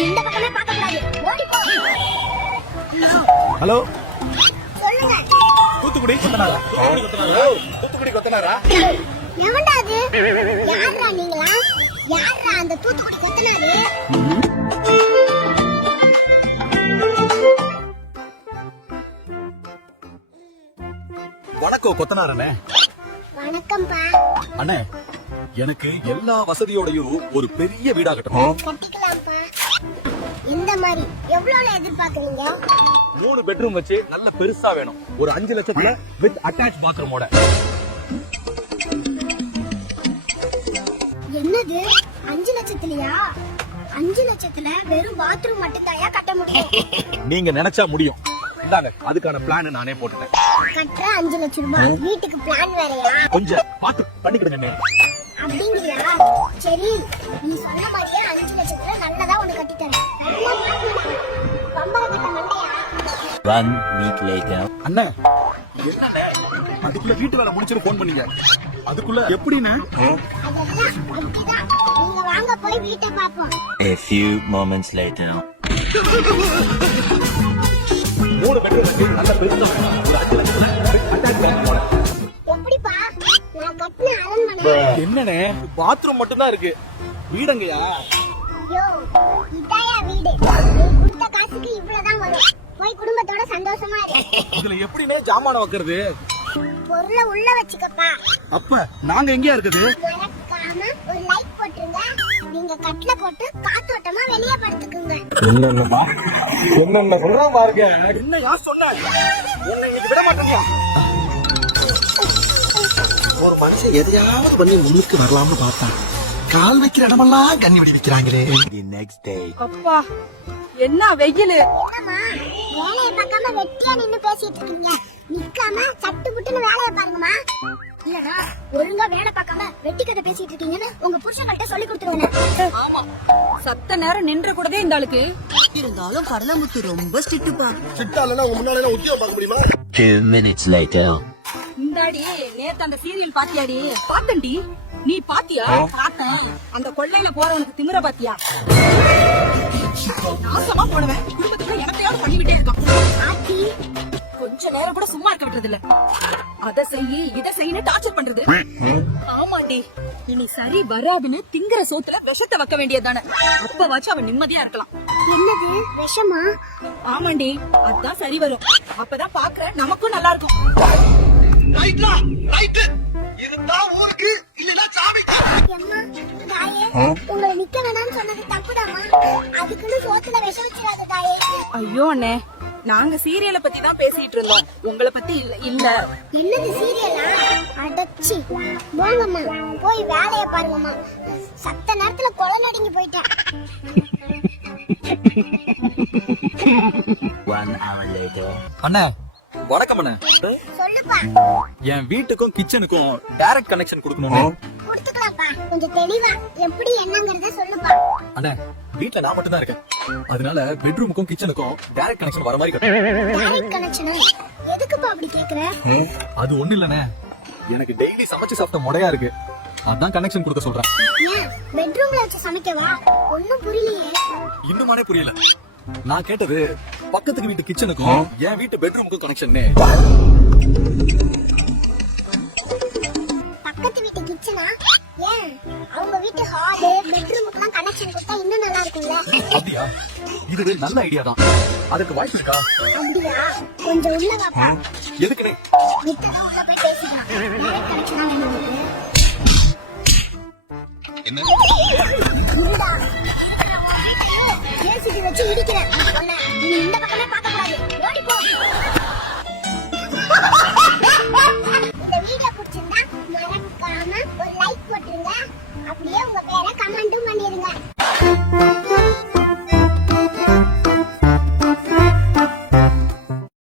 இந்த பக்கமே பார்க்க கூடாது. ஓடி போ. ஹலோ, சொல்லுங்க. தூத்துக்குடி கொத்தனாரா? தூத்துக்குடி கொத்தனாரா? எவன்டா அது? யாரா நீங்களா? யாரா அந்த தூத்துக்குடி கொத்தனாரு? வணக்கம் கொத்தனாரண்ணே. வணக்கம்பா. அண்ணே, எனக்கு எல்லா வசதியோடையும் ஒரு பெரிய வீடா கட்டணும். கட்டிக்கலாம்ப்பா. எந்த மாதிரி எவ்வளவுல எதிர்பார்க்கறீங்க? 3 பெட்ரூம் வச்சு நல்ல பெருசா வேணும். ஒரு 5 லட்சத்துல வித் அட்டாச் பாத்ரூமோட. என்னது 5 லட்சத்துலயா? 5 லட்சத்துல வெறும் பாத்ரூம் மட்டும் தாயா கட்ட முடியும்? நீங்க நினைச்சா முடியும். இந்தாங்க, அதுக்கான பிளான் நானே போட்டுட்டேன். கட்டுற 5 லட்சம் ரூபாய் வீட்டுக்கு பிளான் வேறயா? கொஞ்சம் பார்த்து பண்ணிக்கிடுங்க. அப்படிங்கறியா? சரி, நீ சொன்ன மாதிரியே 5 லட்சத்துல நல்லதா ஒண்ணு கட்டி தரேன். பம்பர கட்ட மண்டையா? 1 week later. அண்ணே, என்னண்ணே அதுக்குள்ள வீட்டு வேலை முடிச்சுட்டு போன் பண்ணீங்க? அதுக்குள்ள எப்படிண்ணே? அதெல்லாம் அப்படிதான். நீங்க வாங்க போய் வீட்டை பாப்போம். A few moments later. 3 bedroom வச்சு நல்ல பெருசா வேணும். ஒரு 5 லட்சத்துல வித் அட்டாச் பாத்ரூமோட. எப்படிப்பா? நான் கட்டின அரண்மனை. என்னண்ணே, பாத்ரூம் மட்டும் தான் இருக்கு, வீடங்கயா? ஐயோ, இதாயா வீடு? நீ கொடுத்த காசுக்கு இவ்வளவுதான் வரும். போய் குடும்பத்தோட சந்தோஷமா இரு. இதுல எப்படிண்ணே ஜாமான வைக்கிறது? பொருளை உள்ள வச்சுக்கப்பா. அப்ப நாங்க எங்கயா இருக்குது? மறக்காம ஒரு லைக் போட்டுருங்க. நீங்க கட்ல போட்டு காத்தோட்டமா வெளியே படுத்துக்குங்க. என்னென்ன சொல்றான் பாருங்க. என்ன யார் சொன்ன? உன்னை இன்னைக்கு விட மாட்டேங்க. ஒரு மனுஷன் எதையாவது பண்ணி முன்னுக்கு வரலாம்னு பார்த்தான். கால் வைக்கிற இடமெல்லாம் கண்ணி வெடி வைக்கிறாங்களே. The next day. அப்பா என்ன வெயிலு. என்னம்மா, வேலையை பார்க்காம வெட்டியா நின்னு பேசிட்டு இருக்கீங்க? நிக்காம சட்டு புட்டுன்னு வேலையை பாருங்கம்மா. இல்லடா, ஒழுங்கா வேலை பார்க்காம வெட்டி கதை பேசிட்டு இருக்கீங்கன்னு உங்க புருஷன்கிட்ட சொல்லி கொடுத்துருவேன். ஆமா, சத்த நேரம் நின்ற கூடவே இந்த ஆளுக்கு. இருந்தாலும் கடலமுத்து ரொம்ப ஸ்ட்ரிக்ட்டுப்பா. சிட்டாலனா உங்க முன்னால உத்தியோகம் பார்க்க முடியுமா? 2 minutes later. இந்தாடி நேத்து அந்த சீரியல் பாத்தியாடி? பாத்தண்டி. நீ பாத்தியா? பார்த்தேன். அந்த கொள்ளையில போறவனுக்கு திமிர பாத்தியா? நாசமா போனவன் குடும்பத்துக்குள்ள எனத்தையாவது பண்ணிக்கிட்டே இருக்கான். ஆத்தி, கொஞ்ச நேரம் கூட சும்மா இருக்க விட்டுறது இல்ல. அத செய்யி இத செய்யு டார்ச்சர் பண்றது. ஆமாண்டி, இனி சரி வராதுன்னு திங்கிற சோத்துல விஷத்தை வைக்க வேண்டியதுதானே. அப்பவாச்சும் அவன் நிம்மதியா இருக்கலாம். என்னது விஷமா? ஆமாண்டி, அதான் சரி வரும். அப்பதான் பாக்குற நமக்கும் நல்லா இருக்கும். இருந்தா ஊருக்கு இல்லனா சாமிக்கு. எம்மா, தாயே, உங்களை நிக்க வேணாம்னு சொன்னது தப்புதாம்மா. அதுக்குன்னு சோத்துல விஷம் வச்சிடாத தாயே. ஐயோ அண்ணே, நாங்க சீரியலை பத்தி தான் பேசிட்டு இருந்தோம், உங்களை பத்தி இல்ல. என்னது சீரியலா? அடச்சி போங்கம்மா, போய் வேலைய பாருங்கம்மா. சத்த நேரத்துல கொலை நடுங்கி போயிட்டேன். 1 hour later. அண்ணே, வணக்கம் அண்ணே. சொல்லுப்பா. என் வீட்டுக்கும் கிச்சனுக்கும் டைரக்ட் கனெக்ஷன் கொடுக்கணும். கொடுத்துக்கலாம்ப்பா. கொஞ்சம் தெளிவா எப்படி என்னங்கறத சொல்லுப்பா. அண்ணே, வீட்ல நான் மட்டும் தான் இருக்கேன். அதனால பெட்ரூமுக்கும் கிச்சனுக்கும் டைரக்ட் கனெக்ஷன் வர மாதிரி கட்டணும். டைரக்ட் கனெக்ஷனா? எதுக்குப்பா அப்படி கேக்குற? அது ஒண்ணு இல்லண்ணே, எனக்கு டெய்லி சமைச்சு சாப்பிட்ட முறையா இருக்கு, அதான் கனெக்ஷன் கொடுக்க சொல்றேன். ஏன் பெட்ரூம்ல வச்சு சமைக்கவா? ஒண்ணும் புரியலையே. இன்னுமானே புரியல. நான் கேட்டது பக்கத்துக்கு வீட்டு கிச்சனுக்கும் என் வீட்டு பெட்ரூமுக்கும் கனெக்ஷன். பக்கத்து வீட்டு கிச்சனா? ஏன் அவங்க வீட்டு ஹால் பெட்ரூமுக்குலாம் கனெக்ஷன் கொடுத்தா இன்னும் நல்லா இருக்கும்ல? அப்படியா? இது நல்ல ஐடியா தான். அதுக்கு வாய்ப்பு இருக்கா? அப்படியா? கொஞ்சம் உள்ள வாப்பா. எதுக்குன்னு? விட்டுனா உள்ள போய் பேசிக்கலாம். டைரக்ட் கனெக்ஷனா வேணும் உனக்கு? இருடா. ஏசிடி வச்சு இடிக்கிறேன். உன்னை நீ இந்த பக்கமே பார்க்க கூடாது. ஓடி போ. இந்த வீடியோ பிடிச்சிருந்தா மறக்காம ஒரு லைக் போட்டுருங்க. அப்படியே